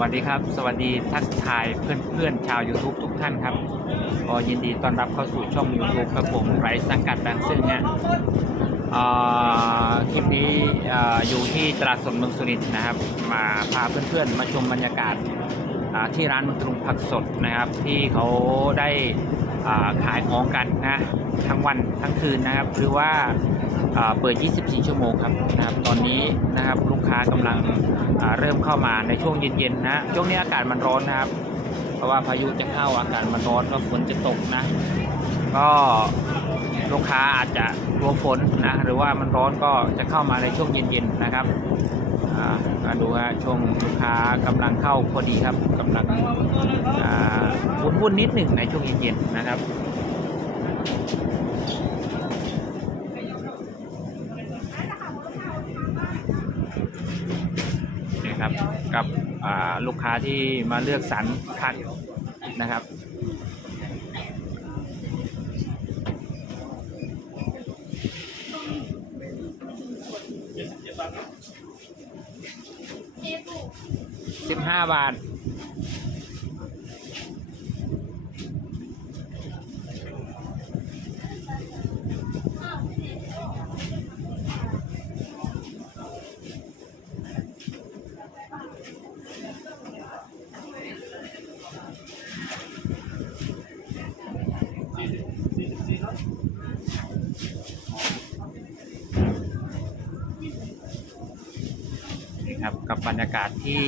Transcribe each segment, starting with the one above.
วัสดีครับ สวัสดีทักทายเพื่อนๆชาว YouTube ทุกท่านครับก็ยินดีต้อนรับเข้าสู่ช่อง YouTube ครับผมไรสังกัดบางซึ่งเนี่ยคลิปนี้อ่าอยู่ที่ตลาดสดเมืองสุรินทร์นะครับ มาพาเพื่อนๆ มาชมบรรยากาศ ที่ร้านมตรุงผักสดนะครับ ที่เขาได้ขายของกันนะทั้งวันทั้งคืนนะครับ หรือว่าเปิด 24 ชั่วโมงครับนะครับ ตอนนี้นะครับลูกค้ากำลังเริ่มเข้ามาในช่วงเย็นๆนะช่วงนี้อากาศมันร้อนนะครับ เพราะว่าพายุจะเข้าอากาศมันร้อนก็ฝนจะตกนะ ก็ลูกค้าอาจจะกลัวฝนนะหรือว่ามันร้อนก็จะเข้ามาในช่วงเย็นๆนะครับ มาดูฮะช่วงลูกค้ากำลังเข้าพอดีครับกำลังอ่าวุ่นนิดหนึ่งในช่วงเย็นๆนะครับนะครับกับลูกค้าที่มาเลือกสรรพักนะครับ ห้าบาท ครับกับบรรยากาศที่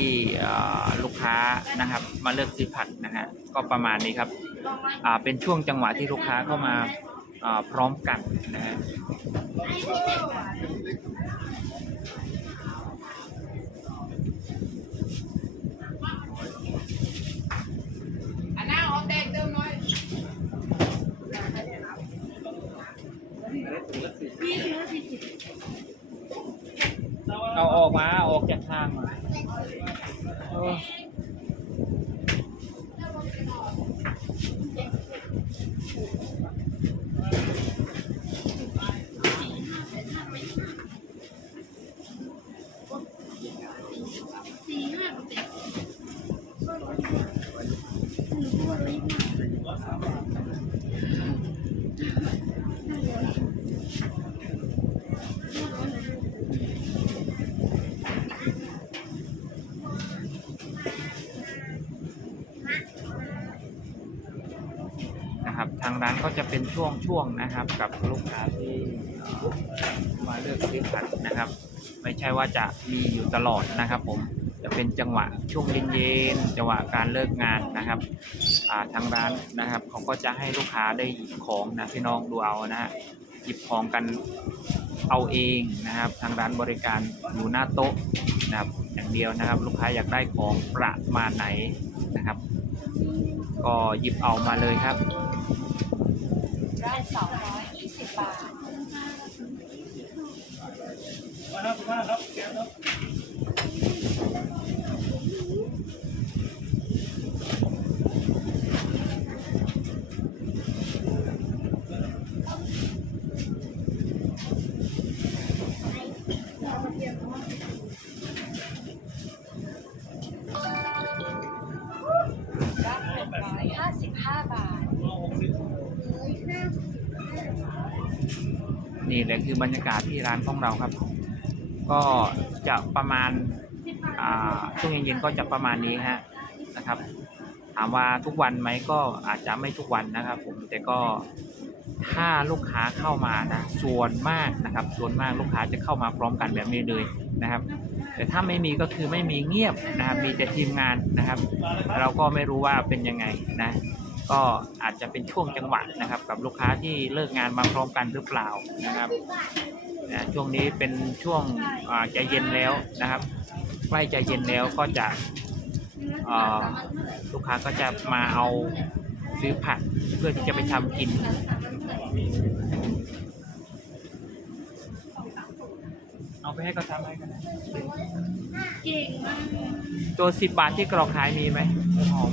ลูกค้านะครับ มาเลือกซื้อผักนะฮะก็ประมาณนี้ครับเป็นช่วงจังหวะที่ลูกค้าเข้ามาพร้อมกันนะฮะ ก็จะเป็นช่วงๆนะครับ กับลูกค้าที่มาเลือกซื้อผักนะครับ ไม่ใช่ว่าจะมีอยู่ตลอดนะครับ ผมจะเป็นจังหวะช่วงเย็นๆจังหวะการเลิกงานนะครับทางร้านนะครับเขาก็จะให้ลูกค้าได้หยิบของนะพี่น้องดูเอานะฮะหยิบของกันเอาเองนะครับ ทางร้านบริการอยู่หน้าโต๊ะนะครับอย่างเดียวนะครับ ลูกค้าอยากได้ของประมาณไหนนะครับ ก็หยิบเอามาเลยครับ ได้สองร้อยยี่สิบบาทได้ นี่แหละคือบรรยากาศที่ร้านของเราครับ ก็จะประมาณช่วงเย็นๆก็จะประมาณนี้ฮะนะครับ ถามว่าทุกวันไหมก็อาจจะไม่ทุกวันนะครับ ผมแต่ก็ถ้าลูกค้าเข้ามานะส่วนมากนะครับ ส่วนมากลูกค้าจะเข้ามาพร้อมกันแบบนี้เลยนะครับ แต่ถ้าไม่มีก็คือไม่มีเงียบนะครับ มีแต่ทีมงานนะครับ เราก็ไม่รู้ว่าเป็นยังไงนะ ก็อาจจะเป็นช่วงจังหวะนะครับ กับลูกค้าที่เลิกงานมาพร้อมกันหรือเปล่านะครับนะช่วงนี้เป็นช่วงอ่าจะเย็นแล้วนะครับใกล้จะเย็นแล้วก็จะอ่าลูกค้าก็จะมาเอาซื้อผักเพื่อที่จะไปทำกินเอาไปให้เขาทำให้กันนะเก่งมากตัวสิบบาทที่กรอกขายมีไหมหอม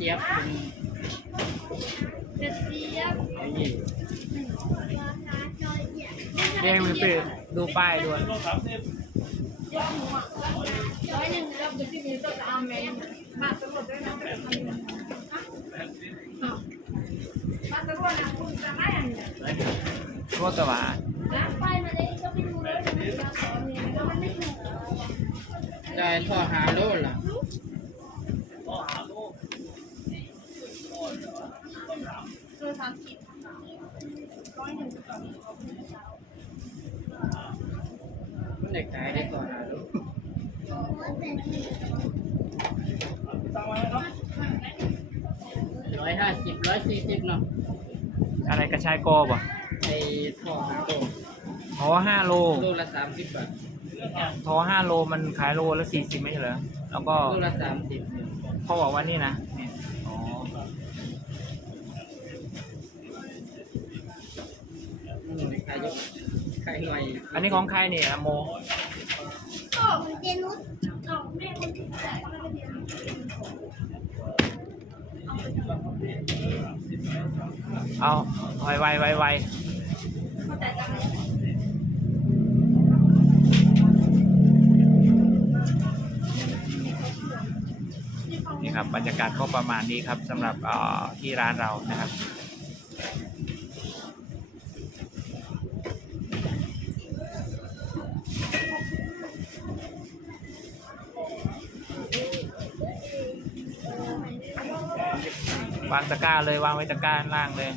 จี๊ยบกระเจี๊ยบเรียกมือไปดูป้ายด้วยร้อยหนึ่งแล้วจะที่มีตัวอาแมงมาตำรวจด้วยนะมาตำรวจนะคุณจะไม่อย่างเนี้ยรถสวานะไปมาเลยก็ไปดูเลยแล้วมันไม่ถูกได้ท่อหาโลล่ะ คือสามสิบร้อยหนึ่ง มันได้ขายได้ก่อนหาโลร้อยห้าสิบร้อยสี่สิบเนาะอะไรกระชายกอบ่ไอ้ท่อหาโลทอห้าโล โลละสามสิบบาททอห้าโลมันขายโลละสี่สิบไม่ใช่เหรอแล้วก็โลละสามสิบเขาบอกว่านี่นะ อายเยอะขายหน่อยอันนี้ของใครเนี่ยอะโมก็มันเจนุสเอาแม่คนที่แต่ก็ไม่ได้เอาไวไวไวไวนี่ครับบรรยากาศก็ประมาณนี้ครับสำหรับที่ร้านเรานะครับ วางตะกร้าเลยวางไว้ตะกร้าล่างเลย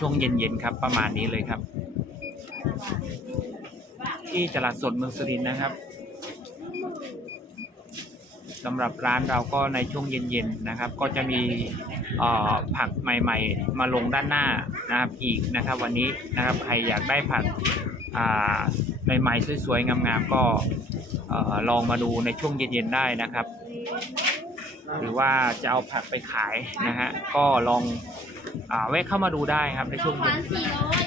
ช่วงเย็นๆครับ ประมาณนี้เลยครับ ที่ตลาดสดเมืองสุรินทร์นะครับสำหรับร้านเราก็ในช่วงเย็นๆนะครับ ก็จะมีผักใหม่ ๆ มาลงด้านหน้านะครับอีกนะครับ วันนี้นะครับใครอยากได้ผักใหม่ๆสวยๆงามๆก็ลองมาดูในช่วงเย็นๆได้นะครับ หรือว่าจะเอาผักไปขายนะฮะก็ลอง อาแวะเข้ามาดูได้ครับในช่วงหเย็วานสี่ร้อย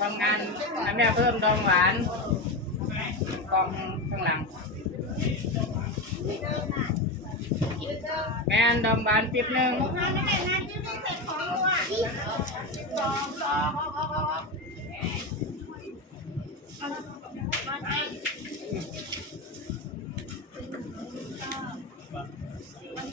ทำงานน้ำแม่เพิ่มดองหวานกองข้างหลัง แม่นดองหวานปิ๊บหนึ่ง งานไม่แต่งงานที่ไม่เสร็จของหนูอ่ะสองสองมาให้มัน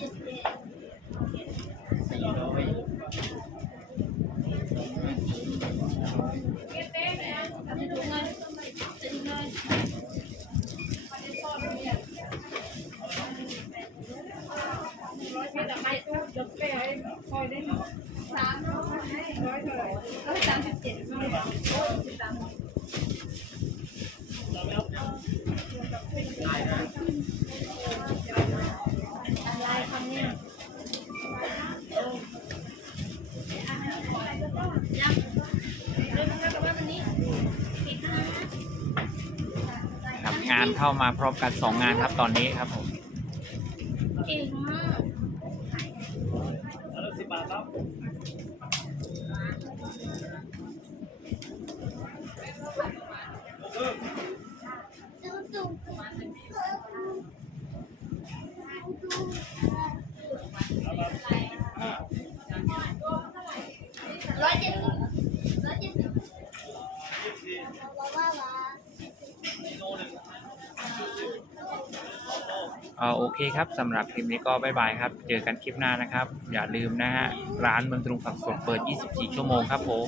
เข้ามาพร้อมกันสองงานครับตอนนี้ครับผมเก่งมากร้อยเจ็ด อ่าโอเคครับสำหรับคลิปนี้ก็บายบายครับ เจอกันคลิปหน้านะครับ อย่าลืมนะฮะร้านเมืองตรุงผักสดเปิด 24 ชั่วโมงครับผม